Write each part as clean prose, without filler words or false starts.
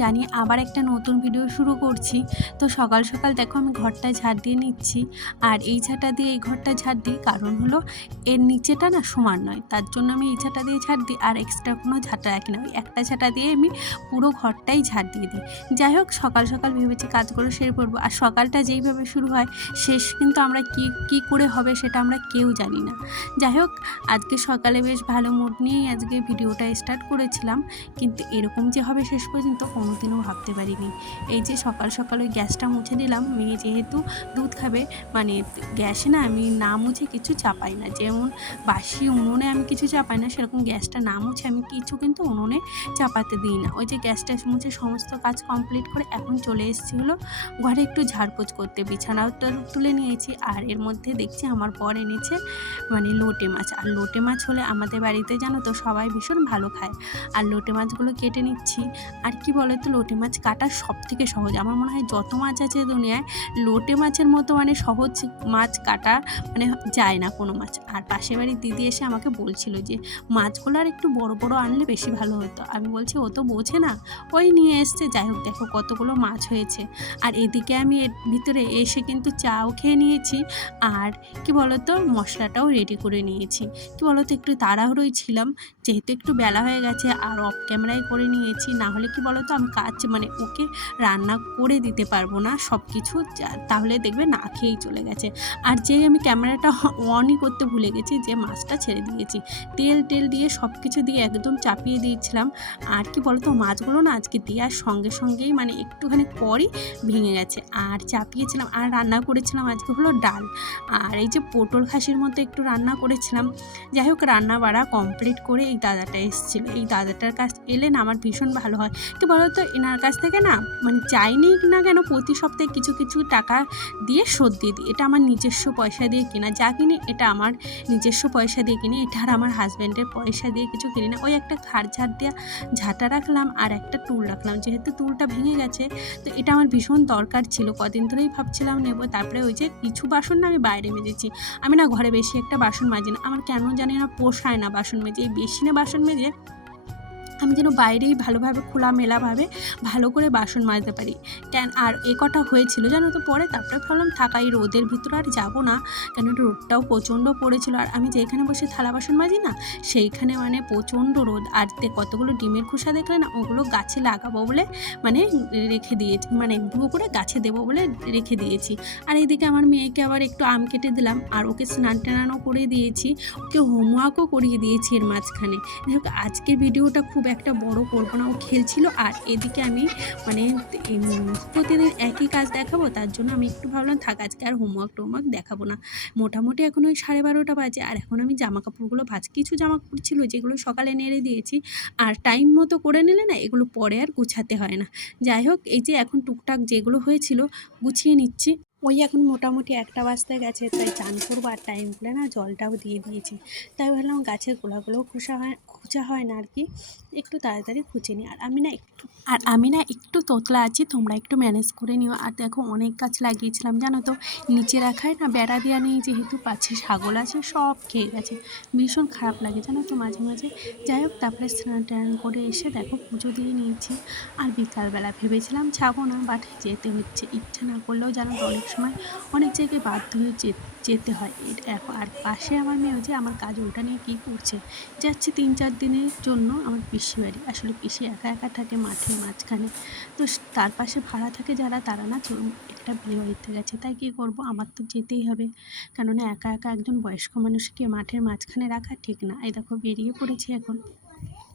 জানি আবার একটা নতুন ভিডিও শুরু করছি। তো সকাল সকাল দেখো আমি ঘরটা ঝাড় দিয়ে নিচ্ছি। আর এই ঝাঁটা দিয়ে এই ঘরটা ঝাড় দিই, কারণ হলো এর নিচেটা না সমান নয়, তার জন্য আমি এই ঝাঁটা দিয়ে ঝাড় দিই আর এক্সট্রা কোনো ঝাঁটা রাখি না। ওই একটা ঝাঁটা দিয়ে আমি পুরো ঘরটাই ঝাড় দিয়ে দিই। যাই হোক, সকাল সকাল ভেবেছি কাজগুলো সেরে পড়বো। আর সকালটা যেইভাবে শুরু হয় শেষ কিন্তু আমরা কি করে হবে সেটা আমরা কেউ জানি না। যাই হোক, আজকে সকালে বেশ ভালো মুড নিয়েই আজকে ভিডিওটা স্টার্ট করেছিলাম, কিন্তু এরকম যে হবে শেষ পর্যন্ত কোনোদিনও ভাবতে পারিনি। এই যে সকাল সকাল ওই গ্যাসটা মুছে দিলাম, মেয়ে যেহেতু দুধ খাবে, মানে গ্যাসে না আমি না মুছে কিছু চাপাই না। যেমন বাসি উনুনে আমি কিছু চাপাই না, সেরকম গ্যাসটা না মুছে আমি কিছু কিন্তু উনুনে চাপাতে দিই না। ওই যে গ্যাসটা মুছে সমস্ত কাজ কমপ্লিট করে এখন চলে এসেছি হলো ঘরে একটু ঝাড়পোছ করতে। বিছানাও তুলে নিয়েছি, আর এর মধ্যে দেখছি আমার বর এনেছে মানে লোটে মাছ। আর লোটে মাছ হলে আমাদের বাড়িতে জানো তো সবাই ভীষণ ভালো খায়। আর লোটে মাছগুলো কেটে নিচ্ছি। আর কি বলো তো, লোটে মাছ কাটা সব থেকে সহজ। আমার মনে হয় যত মাছ আছে দুনিয়ায় লোটে মাছের মতো মানে সহজ মাছ কাটা মানে যায় না কোনো মাছ। আর পাশের বাড়ির দিদি এসে আমাকে বলছিল যে মাছগুলো আর একটু বড় বড় আনলে বেশি ভালো হতো। আমি বলছি ও তো বোঝে না, ওই নিয়ে এসছে। যাই হোক, দেখো কতগুলো মাছ হয়েছে। আর এদিকে আমি এর ভিতরে এসে কিন্তু চাও খেয়ে নিয়েছি। আর কি বলতো, মশলাটাও রেডি করে নিয়েছি। কি বলতো, একটু তাড়াহুড়োই ছিলাম, যেহেতু একটু বেলা হয়ে গেছে। আর অফ ক্যামেরায় করে নিয়েছি, না হলে কি বলতো আমি কাজ মানে ওকে রান্না করে দিতে পারবো না সব কিছু, তাহলে দেখবে না খেয়েই চলে গেছে। আর যেই আমি ক্যামেরাটা অনই করতে ভুলে গেছি, যে মাছটা ছেড়ে দিয়েছি, তেল দিয়ে সব কিছু দিয়ে একদম চাপিয়ে দিয়েছিলাম। আর কি বলতো, মাছগুলো না আজকে দেওয়ার সঙ্গে সঙ্গেই মানে একটুখানি পরই ভেঙে গেছে। আর চাপিয়েছিলাম, আর রান্না করেছিলাম আজকে হলো ডাল। আর এই যে পটল খাসির মতো একটু রান্না করেছিলাম। যাই হোক, রান্না বাড়া কমপ্লিট করে এই দাদাটা এসেছিলো। এই দাদাটার কাছ এলে না আমার ভীষণ ভালো হয়। কি বলতো, এনার কাছ থেকে না মানে চাইনি না কেন প্রতি সপ্তাহে কিছু কিছু টাকা দিয়ে শোধ দিয়ে দিই। এটা আমার নিজস্ব পয়সা দিয়ে কিনা, যা কিনি এটা আমার নিজস্ব পয়সা দিয়ে কিনি। এটা আর আমার হাজব্যান্ডের পয়সা দিয়ে কিছু কিনি না। ওই একটা ঝাড় দেওয়া ঝাঁটা রাখলাম আর একটা টুল রাখলাম, যেহেতু টুলটা ভেঙে গেছে তো এটা আমার ভীষণ দরকার ছিল। কদিন ধরেই ভাবছিলাম নেব। তারপরে ওই যে কিছু বাসন না আমি বাইরে মেজেছি। আমি না ঘরে বেশি একটা বাসন মাজি না, আমার কেন জানি না পোষায় না বাসন মেজে। এই বেশি না বাসন মেজে আমি যেন বাইরেই ভালোভাবে খোলামেলাভাবে ভালো করে বাসন মাজতে পারি। আর এ কটা হয়েছিল জানো তো। পরে তারপরে ভাবলাম থাকা, এই রোদের ভিতরে আর যাবো না, কেন রোদটাও প্রচণ্ড পড়েছিল। আর আমি যেখানে বসে থালা বাসন মাজি না, সেইখানে মানে প্রচণ্ড রোদ। আর কতগুলো ডিমের খোসা দেখলে না, ওগুলো গাছে লাগাবো বলে মানে রেখে দিয়েছি, মানে গুঁড়ো করে গাছে দেবো বলে রেখে দিয়েছি। আর এইদিকে আমার মেয়েকে আবার একটু আম কেটে দিলাম, আর ওকে স্নান টানানো করে দিয়েছি, ওকে হোমওয়ার্কও করিয়ে দিয়েছি এর মাঝখানে। আজকের ভিডিওটা খুব একটা বড় করবো না, ও খেলছিল। আর এদিকে আমি মানে প্রতিদিন একই কাজ দেখাবো, তার জন্য আমি একটু ভাবলাম থাক, আজকে আর হোমওয়ার্ক দেখাবো না। মোটামুটি এখন ওই 12:30 বাজে। আর এখন আমি জামা কাপড়গুলো কিছু জামা কাপড় ছিল যেগুলো সকালে নেড়ে দিয়েছি। আর টাইম মতো করে নিলে না এগুলো পরে আর গুছাতে হয় না। যাই হোক, এই যে এখন টুকটাক যেগুলো হয়েছিল গুছিয়ে নিচ্ছি। ওই এখন মোটামুটি 1টা বাজতে গেছে, তাই চান করবো। আর টাইম করে না জলটাও দিয়ে দিয়েছি। তাই ভাবলাম গাছের গোড়াগুলোও খোঁচা হয় না আর কি, একটু তাড়াতাড়ি খুঁজে নিই। আর আমি না একটু তোতলা আছি, তোমরা একটু ম্যানেজ করে নিও। আর দেখো অনেক গাছ লাগিয়েছিলাম জানো তো, নিচে রাখায় না বেড়া দেওয়া নেই, যেহেতু পাছে ছাগল আছে সব খেয়ে গেছে। ভীষণ খারাপ লাগে জানো তো মাঝে মাঝে। যাই হোক, তারপরে স্নান টান করে এসে দেখো পুজো দিয়ে নিয়েছি। আর বিকালবেলা ভেবেছিলাম ছাগো না, বাট যেতে হচ্ছে। ইচ্ছা না করলেও জানো তো অনেক সময় অনেক জায়গায় বাধ্য হয়ে যেতে হয়। আর পাশে আমার মেয়ে যে আমার কাজলটা নিয়ে কী করছে, যাচ্ছে 3-4 দিনের জন্য আমার পিসি বাড়ি। আসলে পিসি একা একা থাকে মাঠের মাঝখানে, তো তার পাশে ভাড়া থাকে যারা, তারা না একটা বিয়ে বাড়িতে গেছে। তাই কী করব, আমার তো যেতেই হবে, কেননা একা একা একজন বয়স্ক মানুষকে মাঠের মাঝখানে রাখা ঠিক না। এই দেখো বেরিয়ে পড়েছি এখন।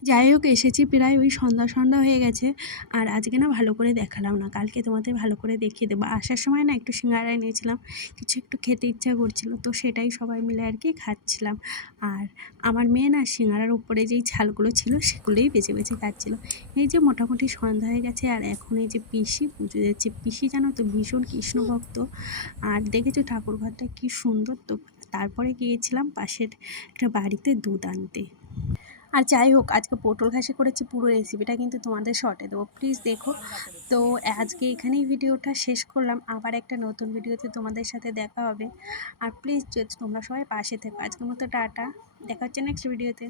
যাই হোক, এসেছি প্রায় ওই সন্ধ্যা হয়ে গেছে। আর আজকে না ভালো করে দেখালাম না, কালকে তোমাদের ভালো করে দেখিয়ে দেবো। আসার সময় না একটু সিঙ্গারা নিয়েছিলাম, কিছু একটু খেতে ইচ্ছা করছিল, তো সেটাই সবাই মিলে আর কি খাচ্ছিলাম। আর আমার মেয়ে না সিঙ্গারার উপরে যেই ছালগুলো ছিল সেগুলোই বেছে বেছে খাচ্ছিল। এই যে মোটামুটি সন্ধ্যা হয়ে গেছে, আর এখন এই যে পিসি পুজো দিচ্ছে। পিসি জানো তো ভীষণ কৃষ্ণ ভক্ত। আর দেখেছো ঠাকুর ঘরটা কী সুন্দর। তো তারপরে গিয়েছিলাম পাশের একটা বাড়িতে দুধ আনতে। আর যাই হোক, আজকে পটল ঘাসি করেছি, পুরো রেসিপিটা কিন্তু তোমাদের শর্টে দেবো, প্লিজ দেখো। তো আজকে এখানেই ভিডিওটা শেষ করলাম, আবার একটা নতুন ভিডিওতে তোমাদের সাথে দেখা হবে। আর প্লিজ তোমরা সবাই পাশে থেকো। আজকের মতো টাটা, দেখা হচ্ছে নেক্সট ভিডিওতে।